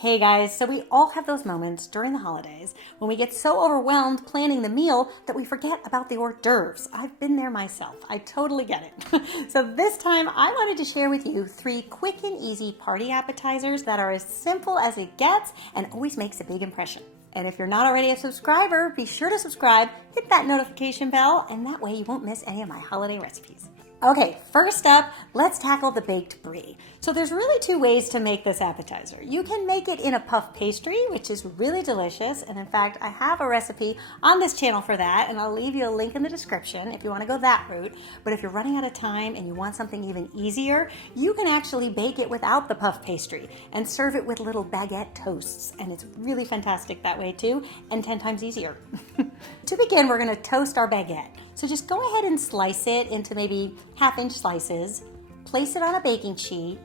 Hey guys, so we all have those moments during the holidays when we get so overwhelmed planning the meal that we forget about the hors d'oeuvres. I've been there myself. I totally get it. So this time I wanted to share with you 3 quick and easy party appetizers that are as simple as it gets and always makes a big impression. And if you're not already a subscriber, be sure to subscribe, hit that notification bell, and that way you won't miss any of my holiday recipes. Okay, first up, let's tackle the baked brie. So there's really 2 ways to make this appetizer. You can make it in a puff pastry, which is really delicious. And in fact, I have a recipe on this channel for that, and I'll leave you a link in the description if you want to go that route. But if you're running out of time and you want something even easier, you can actually bake it without the puff pastry and serve it with little baguette toasts. And it's really fantastic that way too, and 10 times easier. To begin, we're going to toast our baguette. So just go ahead and slice it into maybe 1/2-inch slices, place it on a baking sheet,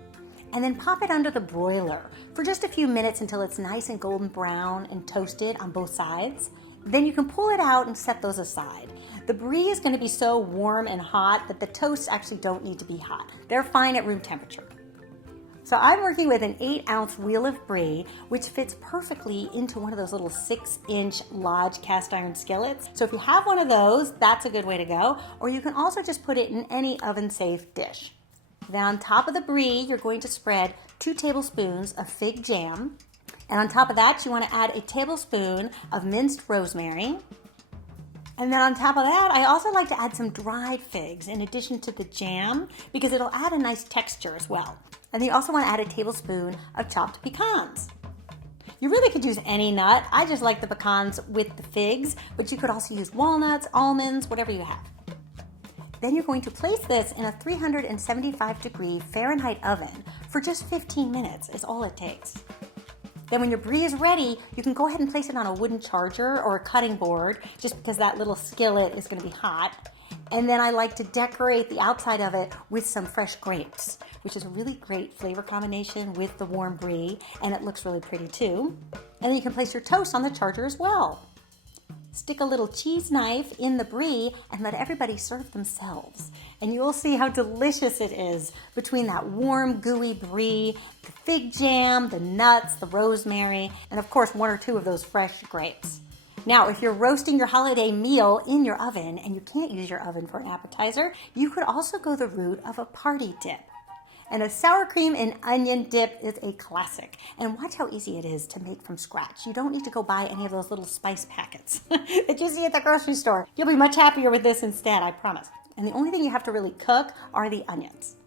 and then pop it under the broiler for just a few minutes until it's nice and golden brown and toasted on both sides. Then you can pull it out and set those aside. The brie is going to be so warm and hot that the toasts actually don't need to be hot. They're fine at room temperature. So I'm working with an 8-ounce wheel of brie, which fits perfectly into one of those little 6-inch Lodge cast iron skillets. So if you have one of those, that's a good way to go. Or you can also just put it in any oven-safe dish. Then on top of the brie, you're going to spread 2 tablespoons of fig jam. And on top of that, you want to add a tablespoon of minced rosemary. And then on top of that, I also like to add some dried figs in addition to the jam because it'll add a nice texture as well. And then you also want to add a tablespoon of chopped pecans. You really could use any nut. I just like the pecans with the figs, but you could also use walnuts, almonds, whatever you have. Then you're going to place this in a 375-degree Fahrenheit oven for just 15 minutes is all it takes. Then when your brie is ready, you can go ahead and place it on a wooden charger or a cutting board, just because that little skillet is going to be hot. And then I like to decorate the outside of it with some fresh grapes, which is a really great flavor combination with the warm brie, and it looks really pretty too. And then you can place your toast on the charger as well. Stick a little cheese knife in the brie and let everybody serve themselves. And you'll see how delicious it is between that warm, gooey brie, the fig jam, the nuts, the rosemary, and of course 1 or 2 of those fresh grapes. Now, if you're roasting your holiday meal in your oven and you can't use your oven for an appetizer, you could also go the route of a party dip. And a sour cream and onion dip is a classic. And watch how easy it is to make from scratch. You don't need to go buy any of those little spice packets that you see at the grocery store. You'll be much happier with this instead, I promise. And the only thing you have to really cook are the onions.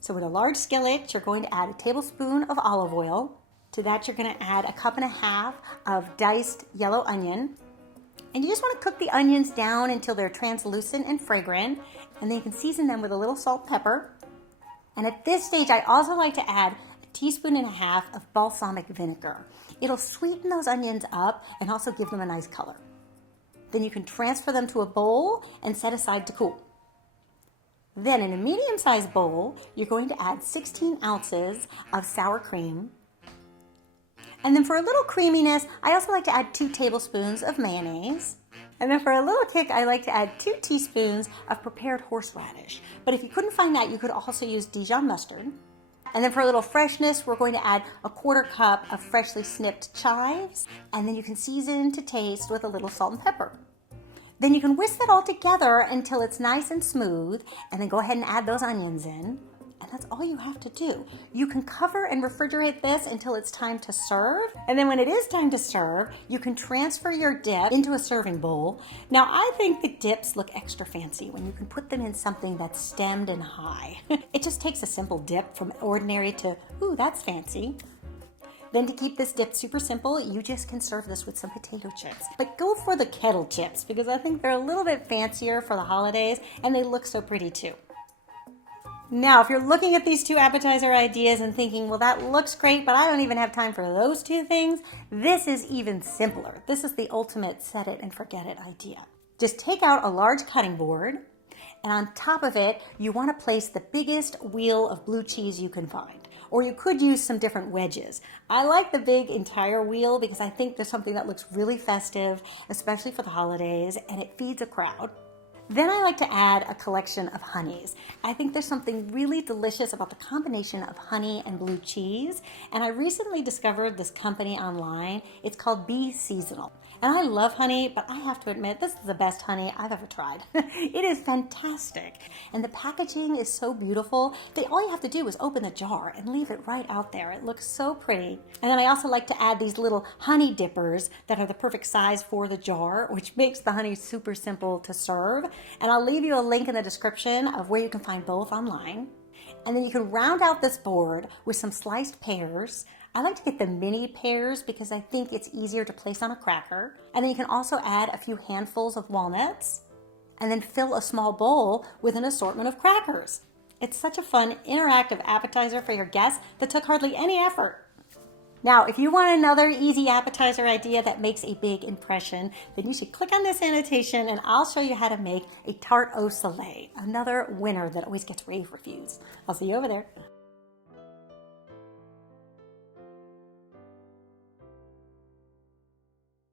So with a large skillet, you're going to add a tablespoon of olive oil. To that, you're going to add 1.5 cups of diced yellow onion. And you just want to cook the onions down until they're translucent and fragrant. And then you can season them with a little salt and pepper. And at this stage, I also like to add 1.5 teaspoons of balsamic vinegar. It'll sweeten those onions up and also give them a nice color. Then you can transfer them to a bowl and set aside to cool. Then in a medium-sized bowl, you're going to add 16 ounces of sour cream. And then for a little creaminess, I also like to add 2 tablespoons of mayonnaise. And then for a little kick, I like to add 2 teaspoons of prepared horseradish. But if you couldn't find that, you could also use Dijon mustard. And then for a little freshness, we're going to add 1/4 cup of freshly snipped chives. And then you can season to taste with a little salt and pepper. Then you can whisk that all together until it's nice and smooth. And then go ahead and add those onions in. And that's all you have to do. You can cover and refrigerate this until it's time to serve. And then when it is time to serve, you can transfer your dip into a serving bowl. Now, I think the dips look extra fancy when you can put them in something that's stemmed and high. It just takes a simple dip from ordinary to, ooh, that's fancy. Then to keep this dip super simple, you just can serve this with some potato chips. But go for the kettle chips because I think they're a little bit fancier for the holidays and they look so pretty too. Now, if you're looking at these 2 appetizer ideas and thinking, well, that looks great, but I don't even have time for those 2 things, this is even simpler. This is the ultimate set it and forget it idea. Just take out a large cutting board, and on top of it, you want to place the biggest wheel of blue cheese you can find. Or you could use some different wedges. I like the big entire wheel because I think there's something that looks really festive, especially for the holidays, and it feeds a crowd. Then I like to add a collection of honeys. I think there's something really delicious about the combination of honey and blue cheese. And I recently discovered this company online. It's called Be Seasonal. And I love honey, but I have to admit, this is the best honey I've ever tried. It is fantastic. And the packaging is so beautiful that all you have to do is open the jar and leave it right out there. It looks so pretty. And then I also like to add these little honey dippers that are the perfect size for the jar, which makes the honey super simple to serve. And I'll leave you a link in the description of where you can find both online. And then you can round out this board with some sliced pears. I like to get the mini pears because I think it's easier to place on a cracker. And then you can also add a few handfuls of walnuts and then fill a small bowl with an assortment of crackers. It's such a fun, interactive appetizer for your guests that took hardly any effort. Now, if you want another easy appetizer idea that makes a big impression, then you should click on this annotation and I'll show you how to make a tarte au soleil, another winner that always gets rave reviews. I'll see you over there.